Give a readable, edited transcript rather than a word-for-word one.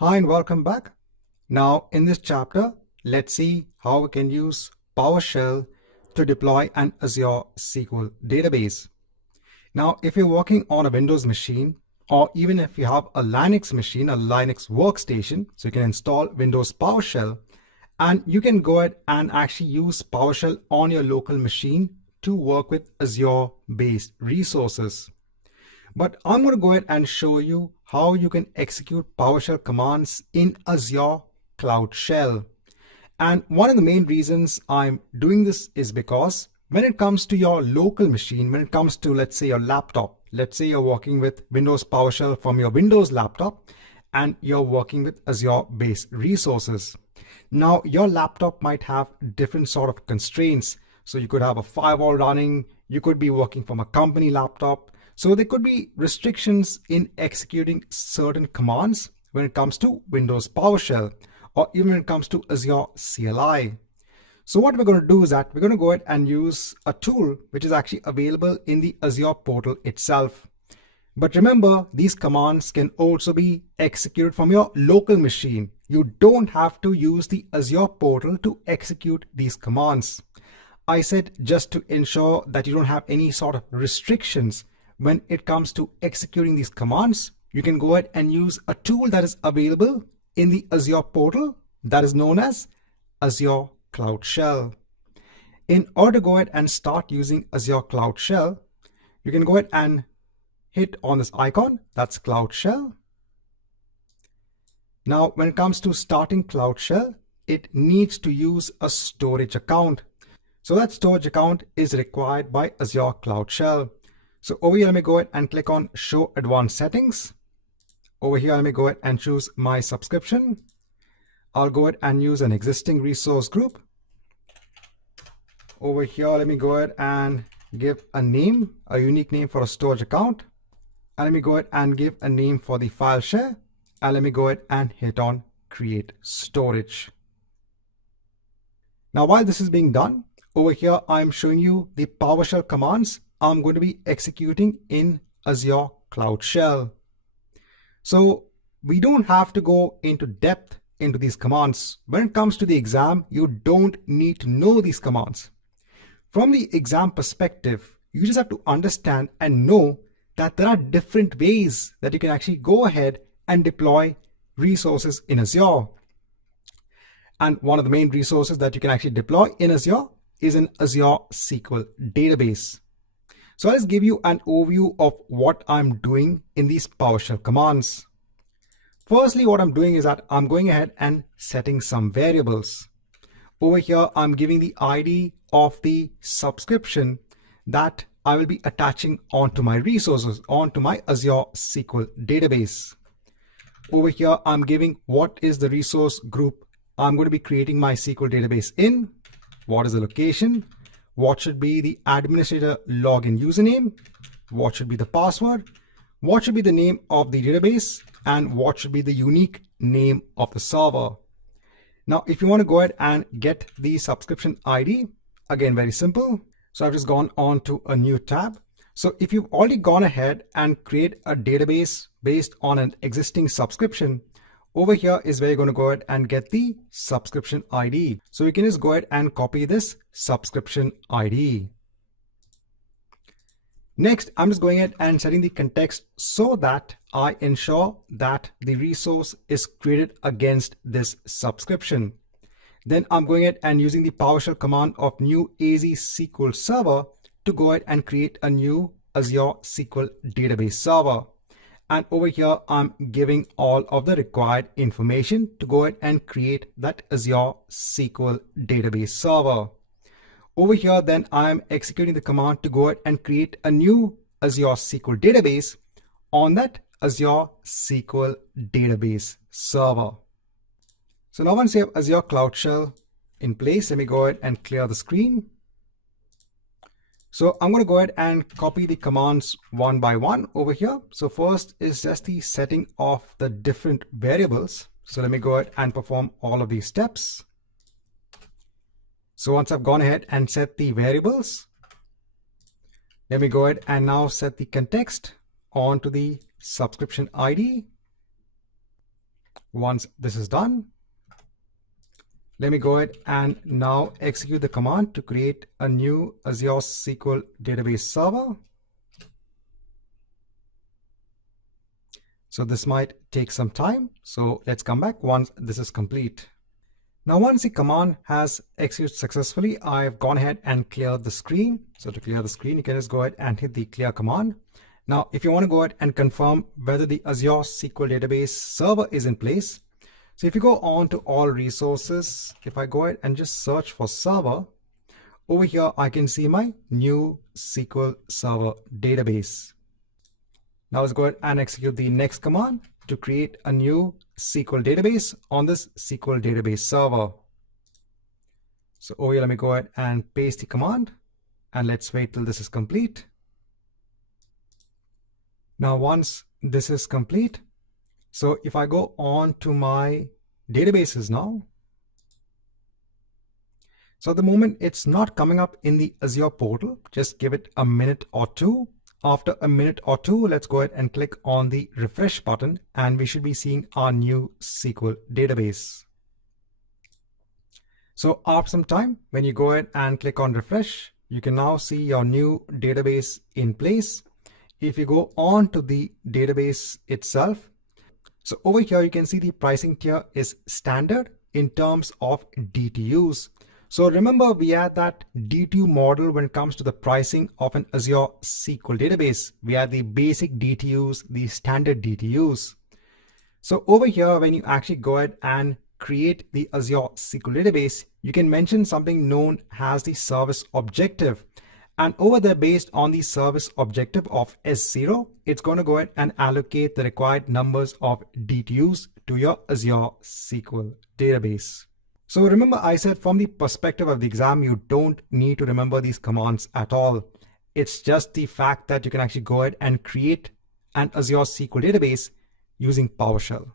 Hi and welcome back. Now in this chapter, let's see how we can use PowerShell to deploy an Azure SQL database. Now if you're working on a Windows machine, or even if you have a Linux machine, a Linux workstation, so you can install Windows PowerShell, and you can go ahead and actually use PowerShell on your local machine to work with Azure-based resources. But I'm going to go ahead and show you how you can execute PowerShell commands in Azure Cloud Shell. And one of the main reasons I'm doing this is because when it comes to your local machine, when it comes to, let's say, your laptop, let's say you're working with Windows PowerShell from your Windows laptop and you're working with Azure-based resources. Now, your laptop might have different sort of constraints. So you could have a firewall running, you could be working from a company laptop. So there could be restrictions in executing certain commands when it comes to Windows PowerShell, or even when it comes to Azure CLI. So what we're going to do is that we're going to go ahead and use a tool which is actually available in the Azure portal itself. But remember, these commands can also be executed from your local machine. You don't have to use the Azure portal to execute these commands. I said just to ensure that you don't have any sort of restrictions when it comes to executing these commands, you can go ahead and use a tool that is available in the Azure portal that is known as Azure Cloud Shell. In order to go ahead and start using Azure Cloud Shell, you can go ahead and hit on this icon, that's Cloud Shell. Now, when it comes to starting Cloud Shell, it needs to use a storage account. So that storage account is required by Azure Cloud Shell. So over here, let me go ahead and click on Show Advanced Settings. Over here, let me go ahead and choose My Subscription. I'll go ahead and use an existing resource group. Over here, let me go ahead and give a name, a unique name for a storage account. And let me go ahead and give a name for the file share. And let me go ahead and hit on Create Storage. Now, while this is being done, over here, I'm showing you the PowerShell commands I'm going to be executing in Azure Cloud Shell. So we don't have to go into depth into these commands. When it comes to the exam, you don't need to know these commands. From the exam perspective, you just have to understand and know that there are different ways that you can actually go ahead and deploy resources in Azure. And one of the main resources that you can actually deploy in Azure is an Azure SQL database. So let's give you an overview of what I'm doing in these PowerShell commands. Firstly, what I'm doing is that I'm going ahead and setting some variables. Over here, I'm giving the ID of the subscription that I will be attaching onto my resources, onto my Azure SQL database. Over here, I'm giving what is the resource group I'm going to be creating my SQL database in, what is the location, what should be the administrator login username, what should be the password, what should be the name of the database, and what should be the unique name of the server. Now, if you want to go ahead and get the subscription ID, again, very simple. So I've just gone on to a new tab. So if you've already gone ahead and create a database based on an existing subscription, over here is where you're going to go ahead and get the subscription ID. So you can just go ahead and copy this subscription ID. Next, I'm just going ahead and setting the context so that I ensure that the resource is created against this subscription. Then I'm going ahead and using the PowerShell command of new AZ SQL server to go ahead and create a new Azure SQL database server. And over here, I'm giving all of the required information to go ahead and create that Azure SQL database server. Over here, then I'm executing the command to go ahead and create a new Azure SQL database on that Azure SQL database server. So now once you have Azure Cloud Shell in place, let me go ahead and clear the screen. So I'm going to go ahead and copy the commands one by one over here. So first is just the setting of the different variables. So let me go ahead and perform all of these steps. So once I've gone ahead and set the variables, let me go ahead and now set the context onto the subscription ID. Once this is done, let me go ahead and now execute the command to create a new Azure SQL database server. So this might take some time. So let's come back once this is complete. Now, once the command has executed successfully, I've gone ahead and cleared the screen. So to clear the screen, you can just go ahead and hit the clear command. Now, if you want to go ahead and confirm whether the Azure SQL database server is in place, so if you go on to all resources, if I go ahead and just search for server, over here, I can see my new SQL server database. Now let's go ahead and execute the next command to create a new SQL database on this SQL database server. So over here, let me go ahead and paste the command and let's wait till this is complete. Now, once this is complete, so if I go on to my databases now, so at the moment it's not coming up in the Azure portal. Just give it a minute or two. After a minute or two, let's go ahead and click on the refresh button and we should be seeing our new SQL database. So after some time, when you go ahead and click on refresh, you can now see your new database in place. If you go on to the database itself, so over here, you can see the pricing tier is standard in terms of DTUs. So remember, we had that DTU model when it comes to the pricing of an Azure SQL database. We had the basic DTUs, the standard DTUs. So over here, when you actually go ahead and create the Azure SQL database, you can mention something known as the service objective. And over there, based on the service objective of S0, it's going to go ahead and allocate the required numbers of DTUs to your Azure SQL database. So remember, I said from the perspective of the exam, you don't need to remember these commands at all. It's just the fact that you can actually go ahead and create an Azure SQL database using PowerShell.